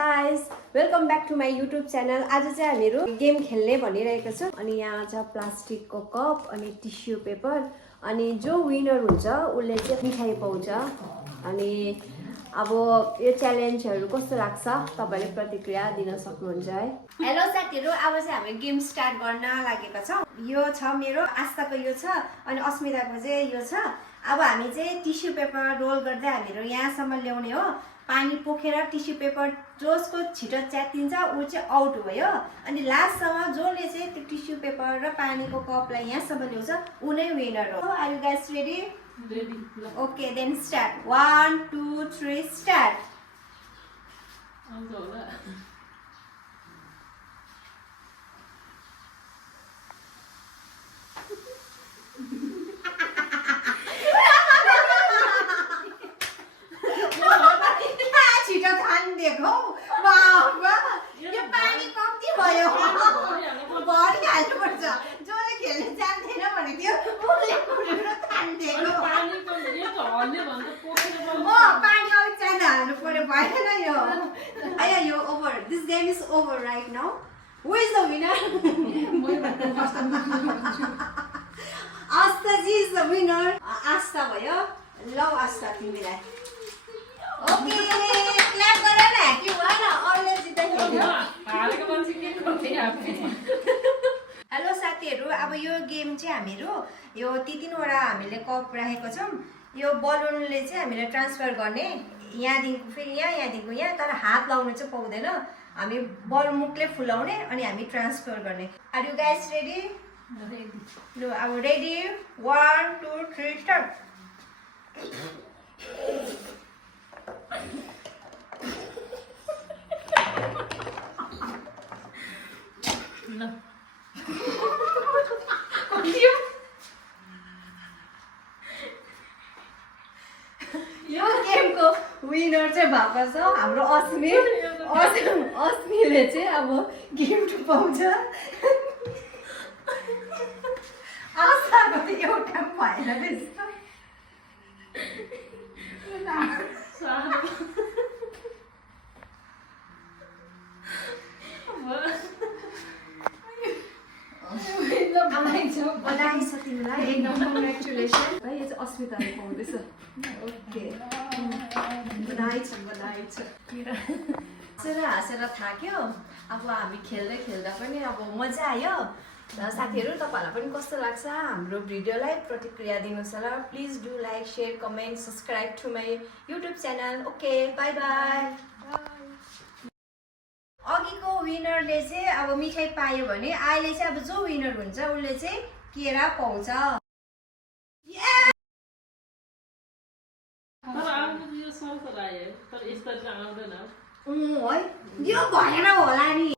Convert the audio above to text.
guys, welcome back to my YouTube channel. आज चाहिँ हामीहरु game खेल्ने भनिरहेको छौं अनि यहाँ छ प्लास्टिकको कप अनि टिस्यु पेपर अनि जो विनर हुन्छ उले चाहिँ मिठाई पाउँछ अनि अब यो च्यालेन्जहरु कस्तो लाग्छ तपाईले प्रतिक्रिया दिन सक्नुहुन्छ है। हेलो साथीहरु, अब चाहिँ हामी गेम स्टार्ट गर्न लागेका छौं। यो छ मेरो आस्थाको यो छ अनि अस्मिताको चाहिँ यो छ। अब हामी चाहिँ टिस्यु पेपर रोल गर्दै हामीहरु यहाँसम्म ल्याउने हो। पानी पोखेर टिस्यु पेपर जसको छिटो च्यातिन्छ उ चाहिँ आउट भयो अनि लास्टसम्म जसले चाहिँ त्यो टिस्यु पेपर र पानीको कपलाई यहाँसम्म ल्याउँछ उ नै विनर हो। Are you guys ready? Ready. Okay, then start. 1, 2, 3, start. छिटो थान देखो बाबा यो पानी कम्ती भयो बढी हाल्नुपर्छ जसले खेल्न जान्दैन भने त्यो उसले कुरेर थान देखो पानी कम्ती भन्दा पोखेर पानी अलिक चाना हाल्नु पर्यो भएन यो आया यो over this game is over right now who is the winner Astha ji is the winner Astha भयो ल आस्था तिमीलाई ओके क्ल्याप गर न के भएन अरूले जित्दाखेरि हालेको मान्छे के गर्दै आफै हेलो साथीहरु, अब यो गेम चाहिँ हामीहरु यो तीनवटा हामीले कप राखेको छौं। यो बलुनले चाहिँ हामीले ट्रान्सफर गर्ने यहाँदेखिको फेरि यहाँदेखिको यहाँ तर हात लाउन चाहिँ पाउँदैन। हामी बल मुखले फुलाउने अनि हामी ट्रान्सफर गर्ने। Are you guys ready? लो अब रेडी 1 2 3 स्टार्ट। यो गेमको विनर चाहिँ भएको छ हाम्रो अस्मिले चाहिँ अब गिफ्ट पाउँछ। आशाको त एउटा पनि भएन त्यस्तो। बधाई छ तिमीलाई एकदम कङ्ग्रेचुलेसन है। यो चाहिँ अस्मिताले पाउँदैछ। ओके बधाई छ हाँसेर थाक्यो। अब हामी खेल्दै खेल्दा पनि अब मजा आयो। साथीहरु तपाईहरुलाई पनि कस्तो लाग्छ हाम्रो भिडियोलाई प्रतिक्रिया दिनुहोस् होला। Please do like share comment subscribe to my YouTube channel. Okay bye bye. अघिको विनरले चाहिँ अब मिठाई पायो भने अहिले चाहिँ अब जो विनर हुन्छ उसले चाहिँ केरा पाउँछ। यो सर्त लाग्यो तर यस्तो चाहिँ आउँदैन है यो भएन होला नि।